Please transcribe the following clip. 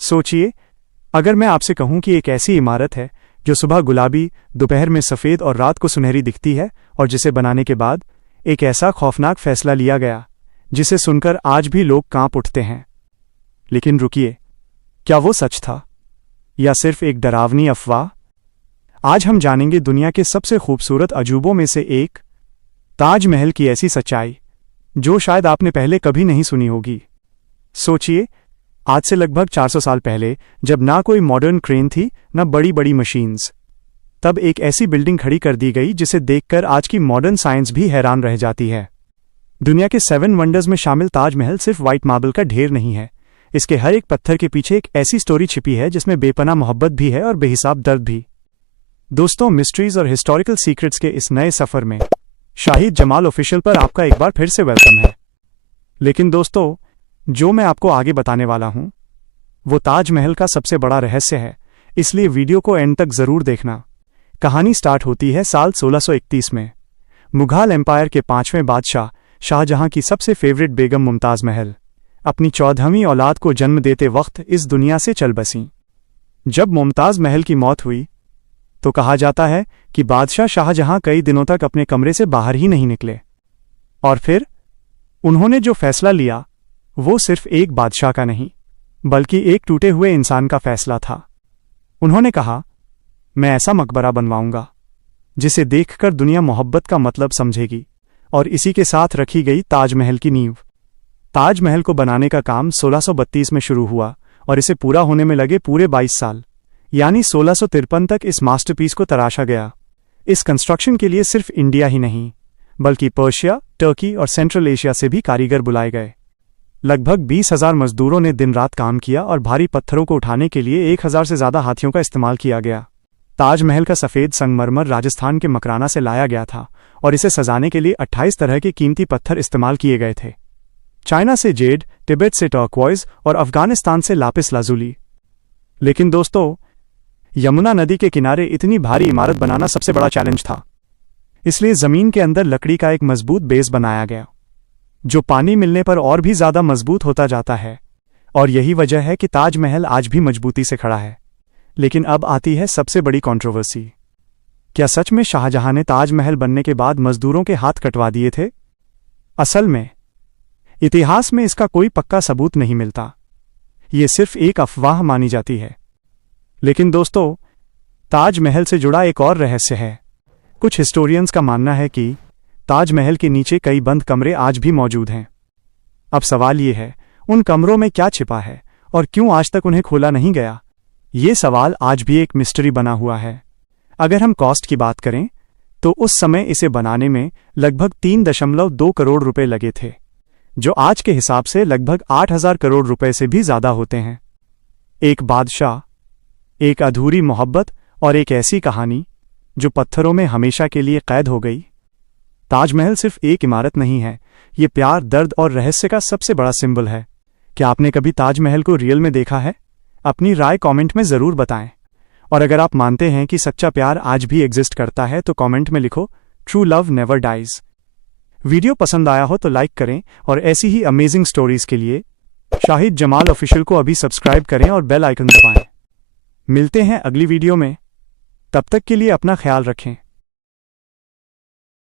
सोचिए, अगर मैं आपसे कहूं कि एक ऐसी इमारत है जो सुबह गुलाबी, दोपहर में सफ़ेद और रात को सुनहरी दिखती है, और जिसे बनाने के बाद एक ऐसा खौफनाक फैसला लिया गया जिसे सुनकर आज भी लोग कांप उठते हैं। लेकिन रुकिए, क्या वो सच था या सिर्फ एक डरावनी अफवाह? आज हम जानेंगे दुनिया के सबसे खूबसूरत अजूबों में से एक, ताजमहल की ऐसी सच्चाई जो शायद आपने पहले कभी नहीं सुनी होगी। सोचिए, आज से लगभग 400 साल पहले, जब ना कोई मॉडर्न क्रेन थी, न बड़ी बड़ी मशीन्स, तब एक ऐसी बिल्डिंग खड़ी कर दी गई जिसे देखकर आज की मॉडर्न साइंस भी हैरान रह जाती है। दुनिया के 7 वंडर्स में शामिल ताजमहल सिर्फ व्हाइट मार्बल का ढेर नहीं है। इसके हर एक पत्थर के पीछे एक ऐसी स्टोरी छिपी है जिसमें बेपनाह मोहब्बत भी है और बेहिसाब दर्द भी। दोस्तों, मिस्ट्रीज और हिस्टोरिकल सीक्रेट्स के इस नए सफर में शाहिद जमाल ऑफिशियल पर आपका एक बार फिर से वेलकम है। लेकिन दोस्तों, जो मैं आपको आगे बताने वाला हूं वो ताजमहल का सबसे बड़ा रहस्य है, इसलिए वीडियो को एंड तक जरूर देखना। कहानी स्टार्ट होती है साल 1631 में। मुगल एम्पायर के 5वें बादशाह शाहजहां की सबसे फेवरेट बेगम मुमताज महल अपनी 14वीं औलाद को जन्म देते वक्त इस दुनिया से चल बसीं। जब मुमताज महल की मौत हुई तो कहा जाता है कि बादशाह शाहजहां कई दिनों तक अपने कमरे से बाहर ही नहीं निकले, और फिर उन्होंने जो फैसला लिया वो सिर्फ एक बादशाह का नहीं बल्कि एक टूटे हुए इंसान का फैसला था। उन्होंने कहा, मैं ऐसा मकबरा बनवाऊंगा जिसे देखकर दुनिया मोहब्बत का मतलब समझेगी, और इसी के साथ रखी गई ताजमहल की नींव। ताजमहल को बनाने का काम 1632 में शुरू हुआ और इसे पूरा होने में लगे पूरे 22 साल, यानी 1653 तक इस मास्टरपीस को तराशा गया। इस कंस्ट्रक्शन के लिए सिर्फ इंडिया ही नहीं बल्कि पर्शिया, टर्की और सेंट्रल एशिया से भी कारीगर बुलाए गए। लगभग 20,000 मजदूरों ने दिन रात काम किया और भारी पत्थरों को उठाने के लिए 1,000 से ज़्यादा हाथियों का इस्तेमाल किया गया। ताजमहल का सफ़ेद संगमरमर राजस्थान के मकराना से लाया गया था और इसे सजाने के लिए 28 तरह के कीमती पत्थर इस्तेमाल किए गए थे। चाइना से जेड, तिब्बत से टर्क्वाइज और अफगानिस्तान से लापिस लाजुली। लेकिन दोस्तों, यमुना नदी के किनारे इतनी भारी इमारत बनाना सबसे बड़ा चैलेंज था, इसलिए जमीन के अंदर लकड़ी का एक मजबूत बेस बनाया गया जो पानी मिलने पर और भी ज्यादा मजबूत होता जाता है, और यही वजह है कि ताजमहल आज भी मजबूती से खड़ा है। लेकिन अब आती है सबसे बड़ी कंट्रोवर्सी। क्या सच में शाहजहां ने ताजमहल बनने के बाद मजदूरों के हाथ कटवा दिए थे? असल में इतिहास में इसका कोई पक्का सबूत नहीं मिलता, ये सिर्फ एक अफवाह मानी जाती है। लेकिन दोस्तों, ताजमहल से जुड़ा एक और रहस्य है। कुछ हिस्टोरियंस का मानना है कि ताजमहल के नीचे कई बंद कमरे आज भी मौजूद हैं। अब सवाल ये है, उन कमरों में क्या छिपा है और क्यों आज तक उन्हें खोला नहीं गया? ये सवाल आज भी एक मिस्ट्री बना हुआ है। अगर हम कॉस्ट की बात करें तो उस समय इसे बनाने में लगभग 3.2 करोड़ रुपए लगे थे, जो आज के हिसाब से लगभग 8,000 करोड़ रुपए से भी ज़्यादा होते हैं। एक बादशाह, एक अधूरी मोहब्बत और एक ऐसी कहानी जो पत्थरों में हमेशा के लिए कैद हो गई। ताजमहल सिर्फ एक इमारत नहीं है, ये प्यार, दर्द और रहस्य का सबसे बड़ा सिंबल है। क्या आपने कभी ताजमहल को रियल में देखा है? अपनी राय कमेंट में ज़रूर बताएं। और अगर आप मानते हैं कि सच्चा प्यार आज भी एग्जिस्ट करता है तो कमेंट में लिखो, true love never dies. Video पसंद आया हो तो लाइक करें, और ऐसी ही अमेजिंग स्टोरीज के लिए शाहिद जमाल ऑफिशियल को अभी सब्सक्राइब करें और बेल आइकन दबाएं। मिलते हैं अगली वीडियो में, तब तक के लिए अपना ख्याल रखें।